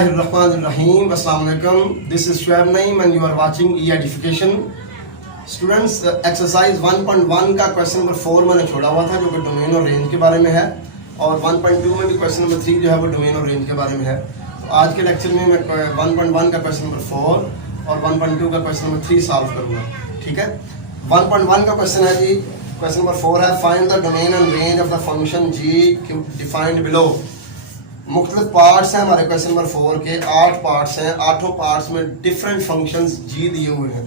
बिस्मिल्लाहिर्रहमानिर्रहीम। अस्सलाम वालेकुम। This is Shoaib Naeem and you are watching E edification. Students, exercise 1.1 का क्वेश्चन नंबर 4 मैंने छोड़ा हुआ था जो कि डोमेन और रेंज के बारे में है, और 1.2 में भी क्वेश्चन नंबर 3 जो है वो डोमेन और रेंज के बारे में है। तो आज के लेक्चर में मैं 1.1 का क्वेश्चन नंबर 4 और 1.2 का क्वेश्चन नंबर 3 सॉल्व करूँगा। ठीक है, 1.1 का क्वेश्चन है जी, क्वेश्चन नंबर 4 है, find the domain and range of the function G defined below. मुख्तलिफ पार्ट्स हैं हमारे क्वेश्चन नंबर 4 के, 8 पार्ट्स हैं। 8 पार्ट्स में डिफरेंट फंक्शंस जी दिए हुए हैं।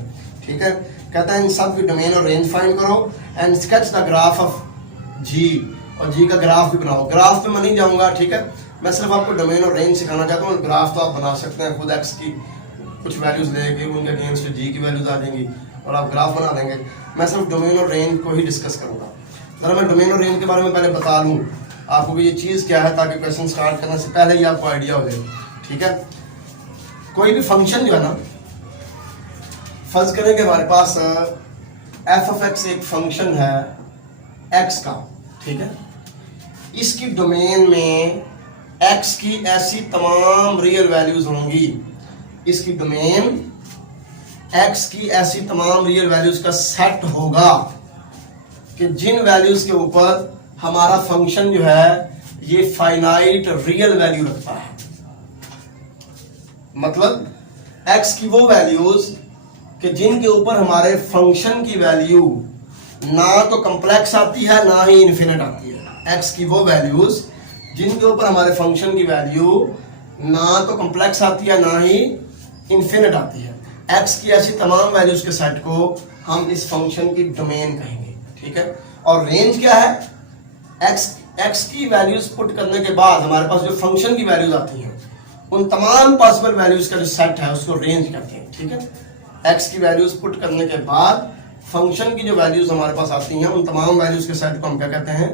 ठीक है, कहता है इन सब की डोमेन और रेंज फाइंड करो and sketch the graph of G, और जी का ग्राफ भी बनाओ। ग्राफ पे मैं नहीं जाऊंगा, ठीक है, मैं सिर्फ आपको डोमेन और रेंज सिखाना चाहता हूँ। ग्राफ तो आप बना सकते हैं खुद, एक्स की कुछ वैल्यूज लेके उनके अगेंस्ट जी की वैल्यूज आ जाएंगी और आप ग्राफ बना लेंगे। मैं सिर्फ डोमेन और रेंज को ही डिस्कस करूंगा। जरा मैं डोमेन और रेंज के बारे में पहले बता लूँ आपको कि ये चीज़ क्या है, ताकि क्वेश्चन स्टार्ट करने से पहले ही आपको आइडिया हो जाए। ठीक है, कोई भी फंक्शन जो है ना, फर्ज करें कि हमारे पास एफ ऑफ एक्स एक फंक्शन है एक्स का। ठीक है, इसकी डोमेन में एक्स की ऐसी तमाम रियल वैल्यूज होंगी, इसकी डोमेन एक्स की ऐसी तमाम रियल वैल्यूज का सेट होगा कि जिन वैल्यूज के ऊपर हमारा फंक्शन जो है ये फाइनाइट रियल वैल्यू रखता है। मतलब x की वो वैल्यूज कि जिनके ऊपर हमारे फंक्शन की वैल्यू ना तो कॉम्प्लेक्स आती है ना ही इन्फिनिट आती है। x की वो वैल्यूज जिनके ऊपर हमारे फंक्शन की वैल्यू ना तो कॉम्प्लेक्स आती है ना ही इन्फिनिट आती है। x की ऐसी तमाम वैल्यूज के सेट को हम इस फंक्शन की डोमेन कहेंगे। ठीक है, और रेंज क्या है, एक्स की वैल्यूज पुट करने के बाद हमारे पास जो फंक्शन की वैल्यूज आती हैं उन तमाम पॉसिबल वैल्यूज का जो सेट है उसको रेंज कहते हैं। ठीक है, एक्स की वैल्यूज पुट करने के बाद फंक्शन की जो वैल्यूज हमारे पास आती हैं उन तमाम वैल्यूज के सेट को हम क्या कहते हैं,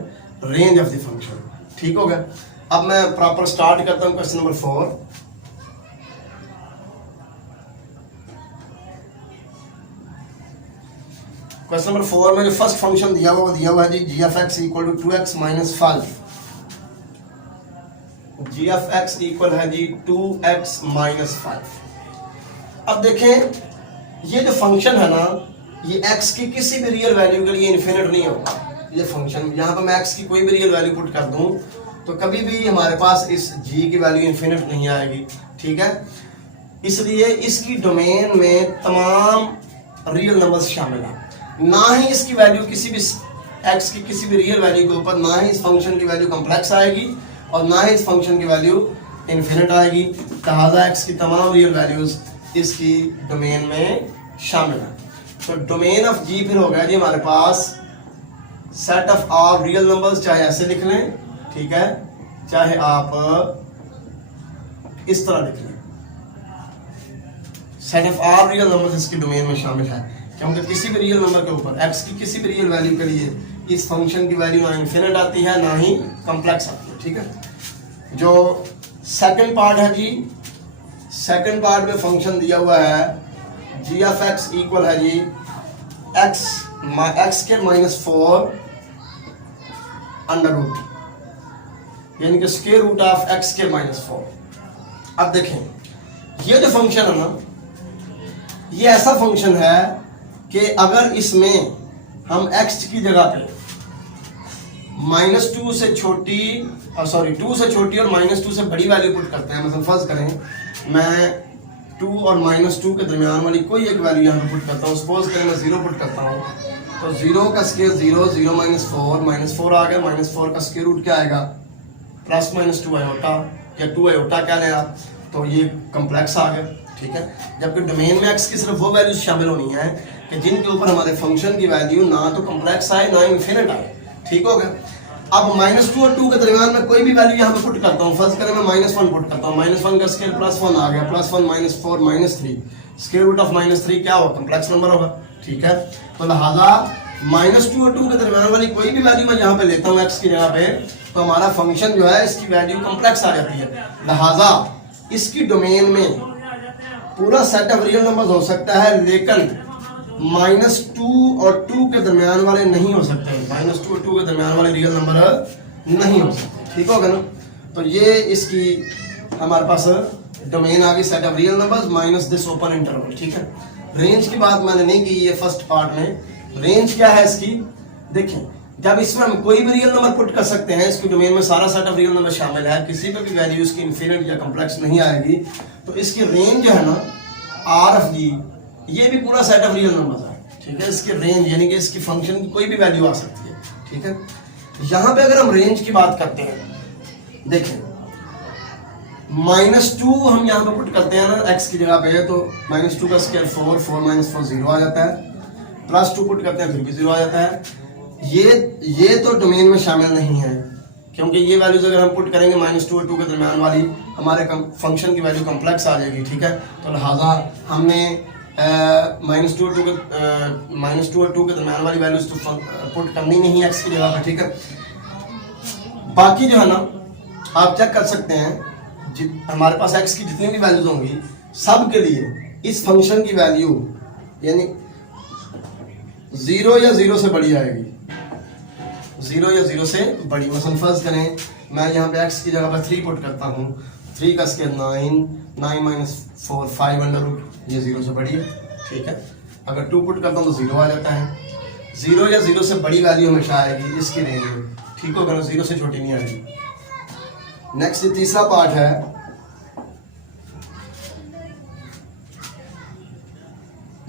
रेंज ऑफ द फंक्शन। ठीक हो गया, अब मैं प्रॉपर स्टार्ट करता हूं क्वेश्चन नंबर 4। क्वेश्चन नंबर 4 में जो फर्स्ट फंक्शन दिया हुआ है G, G of X equal to 2x minus 5। G of X equal है जी 2x माइनस 5। अब देखें ये जो फंक्शन है ना, ये x की किसी भी रियल वैल्यू के लिए इन्फिनिट नहीं होगा। ये फंक्शन यहाँ पर मैं x की कोई भी रियल वैल्यू पुट कर दूं तो कभी भी हमारे पास इस g की वैल्यू इन्फिनिट नहीं आएगी। ठीक है, इसलिए इसकी डोमेन में तमाम रियल नंबर्स शामिल हैं। ना ही इसकी वैल्यू किसी भी x की किसी भी रियल वैल्यू के ऊपर ना ही इस फंक्शन की वैल्यू कॉम्प्लेक्स आएगी और ना ही इस फंक्शन की वैल्यू इन्फिनिट आएगी। लिहाजा x की तमाम रियल वैल्यूज इसकी डोमेन में शामिल है। तो डोमेन ऑफ जी फिर हो गया जी हमारे पास set of all real numbers, चाहे ऐसे लिख लें, ठीक है, चाहे आप इस तरह लिख लें। Set of all real numbers इसकी डोमेन में शामिल है, क्योंकि किसी भी रियल नंबर के ऊपर x की किसी भी रियल वैल्यू के लिए इस फंक्शन की वैल्यू ना इन्फिनिट आती है ना ही कॉम्प्लेक्स आती है। ठीक है, जो सेकंड पार्ट है जी, सेकंड पार्ट में फंक्शन दिया हुआ है g ऑफ x इक्वल है जी x के माइनस 4 अंडर रूट, यानी कि स्क्वायर रूट ऑफ x के माइनस 4। अब देखें ये जो फंक्शन है ना, ये ऐसा फंक्शन है कि अगर इसमें हम x की जगह पे -2 से छोटी -2 से छोटी और -2 से बड़ी वैल्यू पुट करते हैं, मतलब फर्ज करें मैं 2 और -2 के दरमियान वाली कोई एक वैल्यू यहाँ पे पुट करता हूँ। सपोज करें मैं 0 पुट करता हूँ, तो 0 का स्क्वायर 0, 0 माइनस 4 आ गया, -4 का स्क्वायर रूट क्या आएगा, +-2 आयोटा या 2 आयोटा क्या लेगा, तो ये कॉम्प्लेक्स आ गया। ठीक है, जबकि डोमेन में x की सिर्फ वो वैल्यूज शामिल होनी है कि जिनके ऊपर हमारे फंक्शन की वैल्यू ना तो कॉम्प्लेक्स आए ना इन्फिनिट आए। ठीक हो गया, अब -2 और 2 के दरमियान में कोई भी वैल्यू यहाँ पे पुट करता हूँ। फर्स्ट करें मैं -1 पुट करता हूँ, -1 का स्क्वायर +1 आ गया, +1 -4 -3, स्क्वायर रूट ऑफ -3 क्या होगा, कॉम्प्लेक्स नंबर होगा। ठीक है, तो लिहाजा -2 और 2 के दरमियान वाली कोई भी वैल्यू मैं यहाँ पे लेता हूँ x की जगह पे, तो हमारा फंक्शन जो है इसकी वैल्यू कॉम्प्लेक्स आ जाती है। लिहाजा इसकी डोमेन में पूरा सेट ऑफ रियल नंबर्स हो सकता है, लेकिन -2 और 2 के दरमियान वाले नहीं हो सकते। -2 और 2 के दरमियान वाले रियल नंबर नहीं हो सकते। ठीक होगा ना, तो ये इसकी हमारे पास डोमेन आ गई set of real numbers minus this open interval, ठीक है। रेंज की बात मैंने नहीं की ये फर्स्ट पार्ट में। रेंज क्या है इसकी, देखिए जब इसमें हम कोई भी रियल नंबर पुट कर सकते हैं, इसकी डोमेन में सारा सेट ऑफ रियल नंबर शामिल है, किसी पे भी वैल्यू इसकी इनफिनिट या कॉम्प्लेक्स नहीं आएगी, तो इसकी रेंज जो है ना आर ऑफ जी, ये भी पूरा सेट ऑफ रियल नंबर है, ठीक है। इसकी रेंज यानी कि इसकी फंक्शन की कोई भी वैल्यू आ सकती है, ठीक है। यहां पे अगर हम रेंज की बात करते हैं, देखें -2 हम यहाँ पे पुट करते हैं ना x की जगह पे, तो -2 का स्क्वायर 4, 4 - 4 0 आ जाता है, +2 पुट करते हैं फिर भी 0 आ जाता है। ये तो डोमेन में शामिल नहीं है, क्योंकि ये वैल्यूज अगर हम पुट करेंगे -2 और 2 के दरमियान वाली, हमारे फंक्शन की वैल्यू कॉम्प्लेक्स आ जाएगी, ठीक है। तो लिहाजा हमने -2 और 2 के दरमियान वाली वैल्यूज तो पुट करनी नहीं है x की जगह पर, ठीक है। बाकी जो है ना आप चेक कर सकते हैं, हमारे पास x की जितनी भी वैल्यूज होंगी सब के लिए इस फंक्शन की वैल्यू यानी 0 या 0 से बड़ी आएगी, 0 या 0 से बड़ी। मसलन फर्ज करें मैं यहाँ पे x की जगह पर 3 पुट करता हूँ, 3 का स्क्वायर 9, 9 - 4 5 ये 0 से बड़ी है, ठीक है। अगर 2 पुट करता हूँ तो 0 आ जाता है। 0 या 0 से बड़ी वैल्यू हमेशा आएगी इसकी रेंज में, ठीक हो गया, 0 से छोटी नहीं आएगी। नेक्स्ट तीसरा पार्ट है,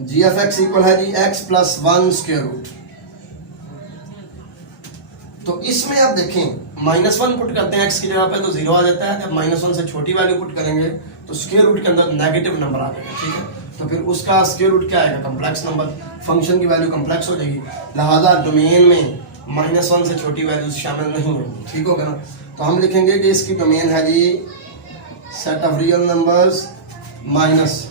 जी एफ एक्स इक्वल है जी x + 1 स्क्वायर रूट। तो इसमें आप देखें -1 पुट करते हैं x की जगह पे तो 0 आ जाता है, जब -1 से छोटी वैल्यू पुट करेंगे तो स्क्वायर रूट के अंदर नेगेटिव नंबर आ जाएगा, ठीक है। तो फिर उसका स्क्वायर रूट क्या आएगा, कॉम्प्लेक्स नंबर, फंक्शन की वैल्यू कॉम्प्लेक्स हो जाएगी, लिहाजा डोमेन में -1 से छोटी वैल्यूज शामिल नहीं होंगी, ठीक होगा ना। तो हम लिखेंगे कि इसकी डोमेन है जी set of real numbers minus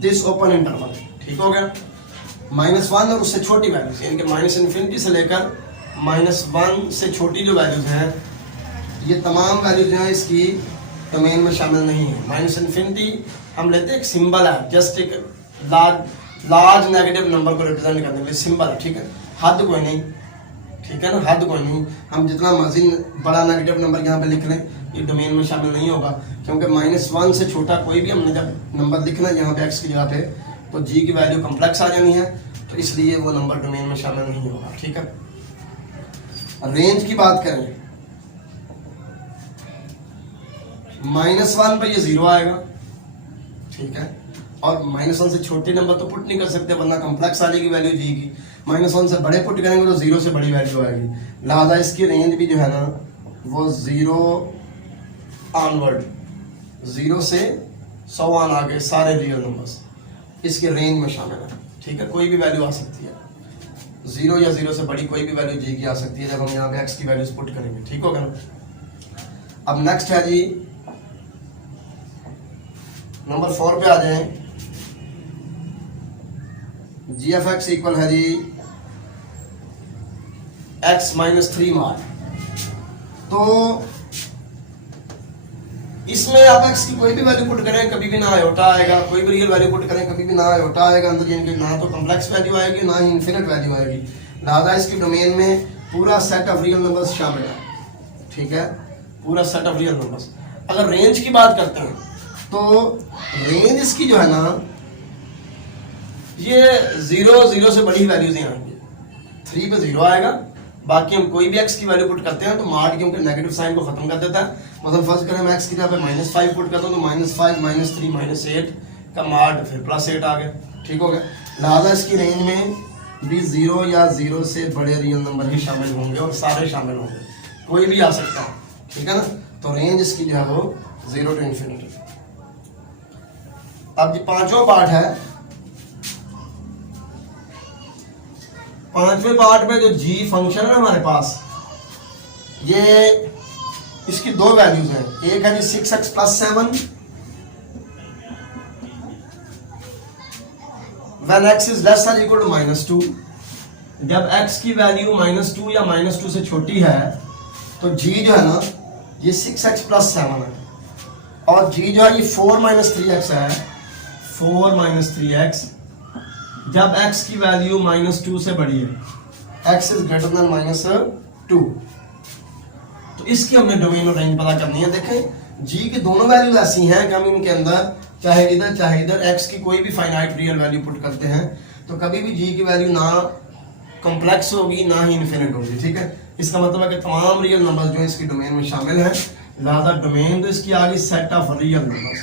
this open interval, ठीक हो गया। -1 और उससे छोटी वैल्यूज यानी कि -∞ से लेकर -1 से छोटी जो वैल्यूज हैं, ये तमाम वैल्यूज जो हैं इसकी डोमेन में शामिल नहीं है। -∞ हम लेते हैं एक सिंबल है, जस्ट एक लार्ज नेगेटिव नंबर को रिप्रेजेंट करने के लिए सिंबल है, ठीक है। हद कोई नहीं, ठीक है ना, हद कोई नहीं। हम जितना मर्जी बड़ा नेगेटिव नंबर यहाँ पे लिख लें, ये डोमेन में शामिल नहीं होगा, क्योंकि -1 से छोटा कोई भी हमने जब नंबर लिखना है यहाँ पे x की जगह पे, तो g की वैल्यू कॉम्प्लेक्स आ जानी है, तो इसलिए वो नंबर डोमेन में शामिल नहीं होगा, ठीक है। रेंज की बात करें, -1 पे ये 0 आएगा, ठीक है, और -1 से छोटे नंबर तो पुट नहीं कर सकते वरना कॉम्प्लेक्स आ जाएगी वैल्यू g की। -1 से बड़े पुट करेंगे तो 0 से बड़ी वैल्यू आएगी, लिहाजा इसकी रेंज भी जो है ना वो 0 ऑनवर्ड, 0 से 100 आगे सारे रियल नंबर्स इसके रेंज में शामिल है, ठीक है। कोई भी वैल्यू आ सकती है, 0 या 0 से बड़ी कोई भी वैल्यू जी की आ सकती है जब हम यहाँ पे x की वैल्यूज पुट करेंगे, ठीक होगा ना। अब नेक्स्ट है जी नंबर 4 पे आ जाएं। जी एफ एक्स इक्वल है जी x - 3 मार। तो इसमें आप x की कोई भी वैल्यू पुट करें कभी भी ना आयोटा आएगा, कोई भी रियल वैल्यू पुट करें कभी भी ना आयोटा आएगा अंदर, यानी कि ना तो कॉम्प्लेक्स वैल्यू आएगी ना ही इनफिनिट वैल्यू आएगी, लिहाजा इसकी डोमेन में पूरा सेट ऑफ रियल नंबर्स शामिल है, ठीक है, पूरा सेट ऑफ रियल नंबर्स। अगर रेंज की बात करते हैं तो रेंज इसकी जो है ना ये 0 से बड़ी वैल्यूज आएंगी, 3 पे 0 आएगा, बाकी हम कोई भी x की वैल्यू पुट करते हैं तो मार्ड क्योंकि नेगेटिव साइन को खत्म कर देता है। मतलब फर्स्ट करें मैं x की जगह पे -5 पुट करता हूँ तो -5 - 3 - 8 का मार्ड फिर +8 आ गया, ठीक हो गया। लिहाजा इसकी रेंज में भी 0 या 0 से बड़े रियल नंबर ही शामिल होंगे और सारे शामिल होंगे, कोई भी आ सकता है, ठीक है ना। तो रेंज इसकी जो है वो 0 to ∞। अब जो पांचवा पार्ट है, पांचवें पार्ट में जो g फंक्शन है हमारे पास, ये इसकी दो वैल्यूज हैं, एक है जी 6x + 7 when x is less than or equal to -2। जब x की वैल्यू -2 या -2 से छोटी है तो g जो है ना ये 6x + 7 है, और g जो है ये 4 - 3x है, 4 - 3x जब x की वैल्यू -2 से बड़ी है, x is greater than -2। तो इसकी हमने डोमेन और रेंज पता करनी है। देखें जी की दोनों वैल्यूज ऐसी हैं कि हम इनके अंदर चाहे इधर एक्स की कोई भी फाइनाइट रियल वैल्यू पुट करते हैं तो कभी भी जी की वैल्यू ना कॉम्प्लेक्स होगी ना ही इन्फिनिट होगी, ठीक है। इसका मतलब है कि तमाम रियल नंबर्स जो इसकी डोमेन में शामिल हैं, लिहाजा डोमेन तो इसकी आ गई सेट ऑफ रियल नंबर्स।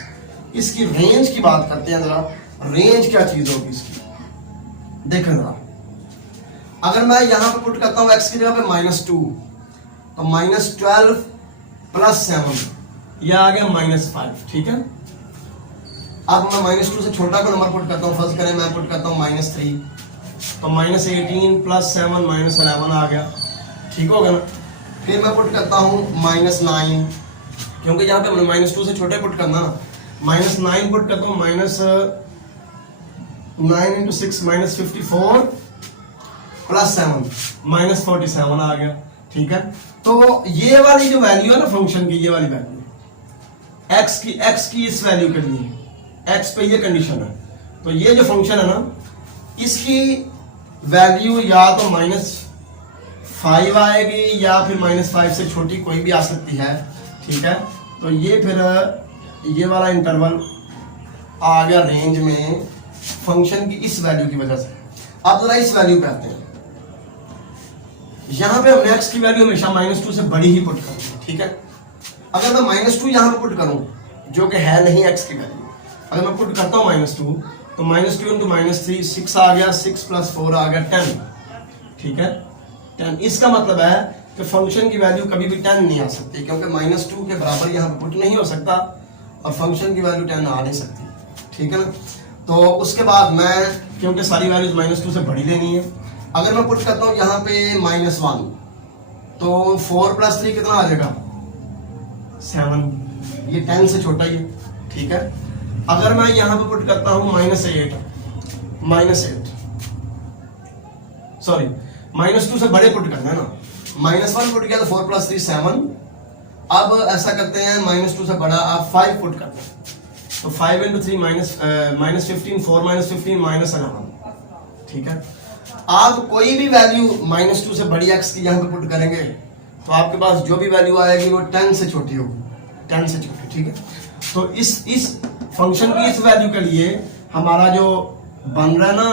इसकी रेंज की बात करते हैं, जरा रेंज क्या चीज होगी इसकी देखें जरा। अगर मैं यहां पे पुट करता हूं एक्स की जगह पे -2 तो -12 + 7 यह आ गया -5, ठीक है। अब मैं -2 से छोटा कोई नंबर पुट करता हूं, फर्ज करें मैं पुट करता हूं -3 तो -18 + 7 -11 आ गया, ठीक होगा ना। फिर मैं पुट करता हूं -9 क्योंकि यहाँ पे हमने -2 से छोटे पुट करना ना, -9 पुट करता हूँ -9 × 6 -54 + 7 -47 आ गया, ठीक है। तो ये वाली जो वैल्यू है ना फंक्शन की, ये वाली वैल्यू एक्स की इस वैल्यू के लिए एक्स पे ये कंडीशन है, तो ये जो फंक्शन है ना इसकी वैल्यू या तो -5 आएगी या फिर -5 से छोटी कोई भी आ सकती है, ठीक है। तो ये फिर ये वाला इंटरवल आ गया रेंज में फंक्शन की इस वैल्यू की वजह से। अब जरा इस वैल्यू पे आते हैं। यहां पे हमने x की वैल्यू हमेशा -2 से बड़ी ही पुट करनी है, ठीक है। अगर मैं -2 यहां पे पुट करूं जो कि है नहीं x की वैल्यू, अगर मैं पुट करता हूं -2 तो -2 × -3 6 आ गया, 6 + 4 आ गया 10, ठीक है 10। इसका मतलब है कि फंक्शन की वैल्यू कभी भी 10 नहीं आ सकती क्योंकि -2 के बराबर यहाँ पे पुट नहीं हो सकता और फंक्शन की वैल्यू 10 आ नहीं सकती, ठीक है ना। तो उसके बाद मैं क्योंकि सारी वैल्यूज -2 से बड़ी लेनी है, अगर मैं पुट करता हूँ यहाँ पे -1 तो 4 + 3 कितना आ जाएगा 7, ये 10 से छोटा ही है, ठीक है। अगर मैं यहाँ पे पुट करता हूँ -8 सॉरी -2 से बड़े पुट करना है ना, -1 पुट किया तो 4 + 3 7। अब ऐसा करते हैं -2 से बड़ा आप 5 पुट करते हैं तो 5 × 3 -15 4 -15 -11, ठीक है। आप कोई भी वैल्यू -2 से बड़ी x की यहाँ पे पुट करेंगे तो आपके पास जो भी वैल्यू आएगी वो 10 से छोटी होगी, 10 से छोटी, ठीक है। तो इस फंक्शन की इस वैल्यू के लिए हमारा जो बन रहा है ना,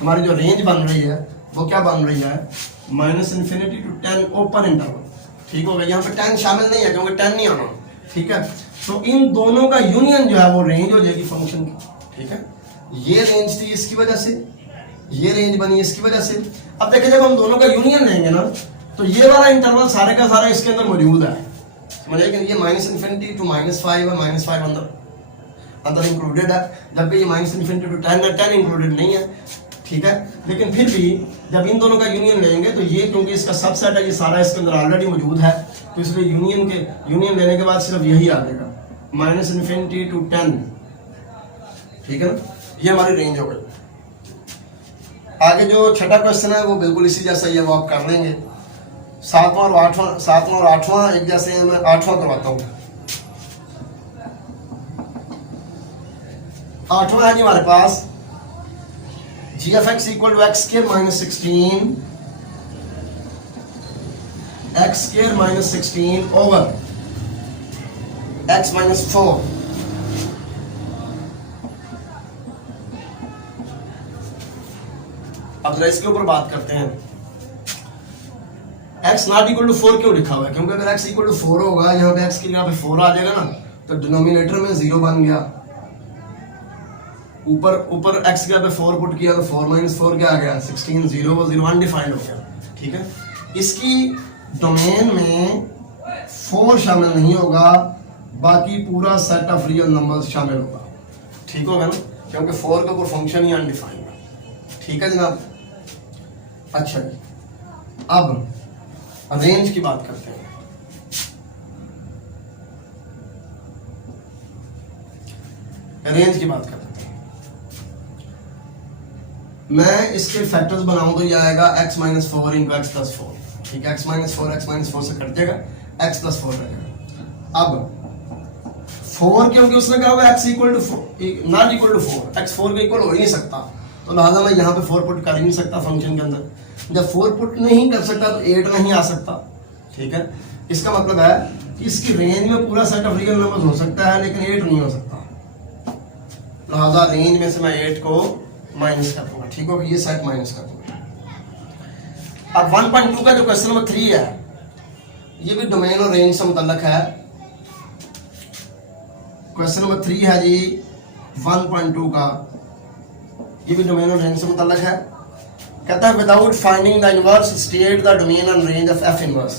हमारी जो रेंज बन रही है वो क्या बन रही है -∞ to 10 ओपन इंटरवल, ठीक हो गया। यहाँ पे 10 शामिल नहीं है क्योंकि 10 नहीं आना, ठीक है। तो इन दोनों का यूनियन जो है वो रेंज हो जाएगी फंक्शन की, ठीक है। ये रेंज थी इसकी वजह से, ये रेंज बनी इसकी वजह से। अब देखिए जब हम दोनों का यूनियन लेंगे ना तो ये वाला इंटरवल सारे का सारा इसके अंदर मौजूद है, समझिए कि ये -∞ to -5 है, -5 अंदर इंक्लूडेड है, जबकि ये -∞ to 10 है, 10 इंक्लूडेड नहीं है, ठीक है। लेकिन फिर भी जब इन दोनों का यूनियन लेंगे तो ये क्योंकि इसका सबसेट है, ये सारा इसके अंदर ऑलरेडी मौजूद है, तो इसलिए यूनियन लेने के बाद सिर्फ यही आ जाएगा -∞ to 10, ठीक है ना। ये हमारी रेंज हो गई। आगे जो छठा क्वेश्चन है वो बिल्कुल इसी जैसा ही है, वो आप कर लेंगे। 7वां और 8वां एक जैसे हैं, मैं 8वां करवाता हूँ। 8वां है जी हमारे पास g of x = x² - 16 x² - 16 over x - 4। अब जरा इसके ऊपर बात करते हैं। x ≠ 4 क्यों लिखा हुआ है? क्योंकि अगर x = 4 होगा, यहाँ पे x की जगह पे 4 आ जाएगा ना, तो डिनोमिनेटर में 0 बन गया। ऊपर x की जगह पे 4 पुट किया तो 4 - 4 क्या आ गया 16, 0 को 0 अनडिफाइंड हो गया, ठीक है। इसकी डोमेन में 4 शामिल नहीं होगा, बाकी पूरा सेट ऑफ रियल नंबर्स शामिल होगा, ठीक होगा ना, क्योंकि 4 का कोई फंक्शन ही अनडिफाइंड है, ठीक है जनाब। अच्छा जी, अब रेंज की बात करते हैं। रेंज की बात करते हैं। मैं इसके फैक्टर्स बनाऊं तो ये आएगा x - 4 × x + 4, ठीक है। x - 4 से कट जाएगा, x + 4 रह जाएगा। अब 4 क्योंकि उसने कहा हुआ x = 4 x 4 के इक्वल हो ही नहीं सकता, तो लिहाजा मैं यहाँ पे 4 पुट कर ही नहीं सकता फंक्शन के अंदर। जब 4 पुट नहीं कर सकता तो 8 नहीं आ सकता, ठीक है, इसका मतलब है कि इसकी रेंज में पूरा सेट ऑफ रियल नंबर्स हो सकता है लेकिन 8 नहीं हो सकता, लिहाजा रेंज में से मैं 8 को माइनस कर दूंगा। ठीक होगा, ये सेट माइनस कर दूंगा। अब 1.2 का जो क्वेश्चन नंबर 3 है, ये भी डोमेन और रेंज से मुतल्लक है। क्वेश्चन नंबर 3 है जी 1.2 का, ये भी डोमेन और रेंज से मुतल्लक है। कहता है without finding the inverse state the domain and range of F inverse.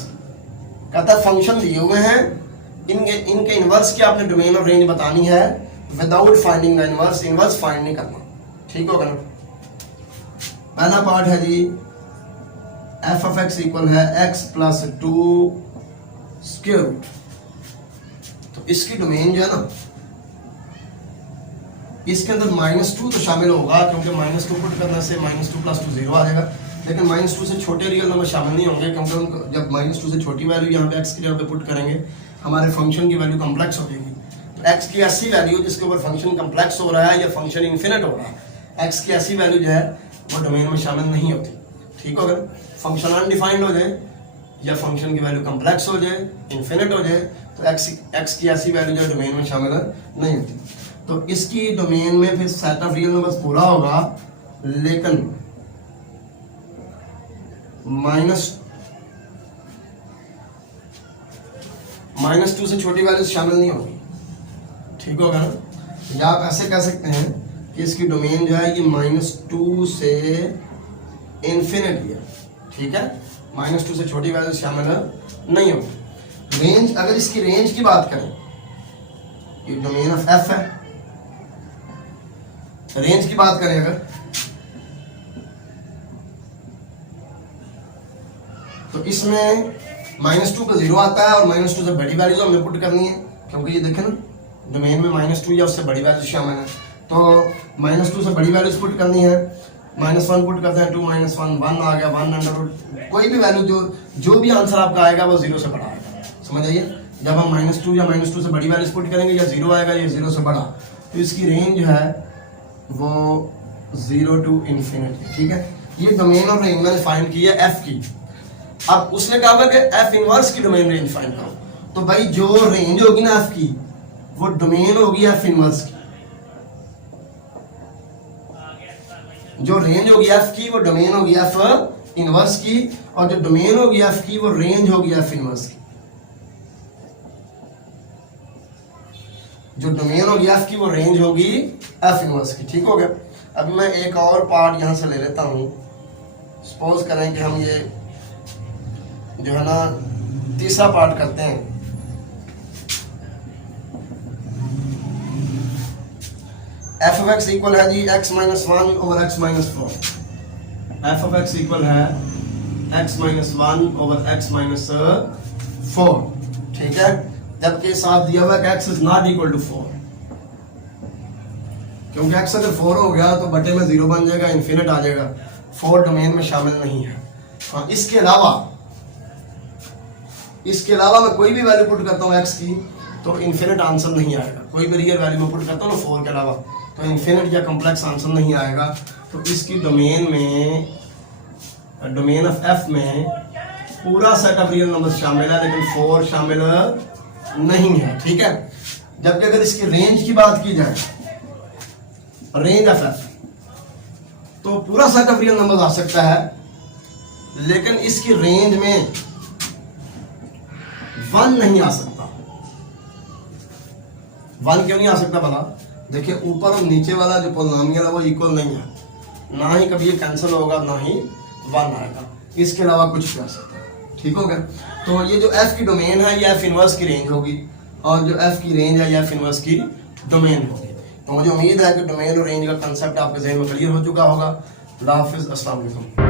कहता है फंक्शन दिए हुए हैं, इनके इनवर्स की आपने डोमेन और रेंज बतानी है without finding the inverse, inverse find नहीं करना। ठीक होगा ना। पहला पार्ट है जी एफ ऑफ एक्स इक्वल है एक्स प्लस 2 स्क्वायर रूट। तो इसकी डोमेन जो है ना, इसके अंदर -2 तो शामिल होगा क्योंकि -2 पुट करने से -2 + 2 0 आ जाएगा, लेकिन -2 से छोटे रियल नंबर शामिल नहीं होंगे क्योंकि जब -2 से छोटी वैल्यू यहाँ पे एक्स की जगह पे पुट करेंगे हमारे फंक्शन की वैल्यू कम्प्लेक्स हो जाएगी। तो एक्स की ऐसी वैल्यू जिसके ऊपर फंक्शन कम्प्लेक्स हो रहा है या फंक्शन इन्फिनिट हो रहा है, एक्स की ऐसी वैल्यू जो है वो डोमेन में शामिल नहीं होती। ठीक हो गया, फंक्शन अनडिफाइंड हो जाए या फंक्शन की वैल्यू कम्प्लेक्स हो जाए, इन्फिनिट हो जाए, तो एक्स की ऐसी वैल्यू जो डोमेन में शामिल नहीं होती। तो इसकी डोमेन में फिर सेट ऑफ रियल नंबर्स पूरा होगा लेकिन -2 से छोटी वैल्यू शामिल नहीं होगी। ठीक होगा ना। या आप ऐसे कह सकते हैं कि इसकी डोमेन जो है ये -2 से इन्फिनिटी है। ठीक है, -2 से छोटी वैल्यू शामिल नहीं होगी। रेंज, अगर इसकी रेंज की बात करें, ये डोमेन ऑफ एफ है, रेंज की बात करें अगर, तो इसमें -2 पे 0 आता है और -2 से बड़ी वैल्यू हमने पुट करनी है क्योंकि ये देखें ना डोमेन में -2 या उससे बड़ी वैल्यू शामिल है, तो -2 से बड़ी वैल्यूज पुट करनी है। -1 पुट करते हैं, 2 - 1 1 आ गया, 1/√, कोई भी वैल्यू जो भी आंसर आपका आएगा वो 0 से बड़ा आएगा। समझ आइए, जब हम -2 या -2 से बड़ी वैल्यूज पुट करेंगे या 0 आएगा या 0 से बड़ा, तो इसकी रेंज है वो 0 to इन्फिनिटी। ठीक है, ये डोमेन और रेंज मैंने फाइंड की है एफ की। अब उसने कहा कि एफ इनवर्स की डोमेन रेंज फाइंड करो, तो भाई जो रेंज होगी ना एफ की वो डोमेन होगी एफ इनवर्स की। जो रेंज होगी एफ की वो डोमेन होगी एफ इनवर्स की, और जो डोमेन होगी एफ की वो रेंज होगी एफ इनवर्स की। जो डोमेन होगी एफ की वो रेंज होगी एफ इनवर्स की। ठीक हो गया। अब मैं एक और पार्ट यहां से ले लेता हूं। सपोज करें कि हम ये जो है ना तीसरा पार्ट करते हैं। एफ ऑफ एक्स इक्वल है जी x - 1 over x - 4। F of X equal है x - 1 ओवर x - 4। ठीक है, जबकि साथ दिया हुआ है x is not equal to 4, क्योंकि x अगर 4 हो गया तो बटे में 0 बन जाएगा, इन्फिनिट आ जाएगा, 4 डोमेन में शामिल नहीं है। हाँ, इसके अलावा मैं कोई भी वैल्यू पुट करता हूँ x की तो इन्फिनिट आंसर नहीं आएगा। कोई भी रियल वैल्यू मैं पुट करता हूँ ना 4 के अलावा तो इन्फिनिट या कॉम्प्लेक्स आंसर नहीं आएगा। तो इसकी डोमेन ऑफ एफ में पूरा सेट ऑफ रियल नंबर शामिल है लेकिन 4 शामिल नहीं है। ठीक है, जबकि अगर इसकी रेंज की बात की जाए, रेंज ऑफ एफ, तो पूरा सेट ऑफ रियल नंबर आ सकता है लेकिन इसकी रेंज में 1 नहीं आ सकता। 1 क्यों नहीं आ सकता पता? देखिए, ऊपर और नीचे वाला जो पॉलिनोमियल है वो इक्वल नहीं है, ना ही कभी ये कैंसिल होगा ना ही 1 आएगा, इसके अलावा कुछ भी आ सकता है। ठीक हो गया। तो ये जो एफ की डोमेन है ये एफ इनवर्स की रेंज होगी और जो एफ की रेंज है ये एफ इनवर्स की डोमेन होगी। तो मुझे उम्मीद है कि डोमेन और रेंज का कंसेप्ट आपके जहन में क्लियर हो चुका होगा। अल्लाह हाफिज़, अस्सलाम वालेकुम।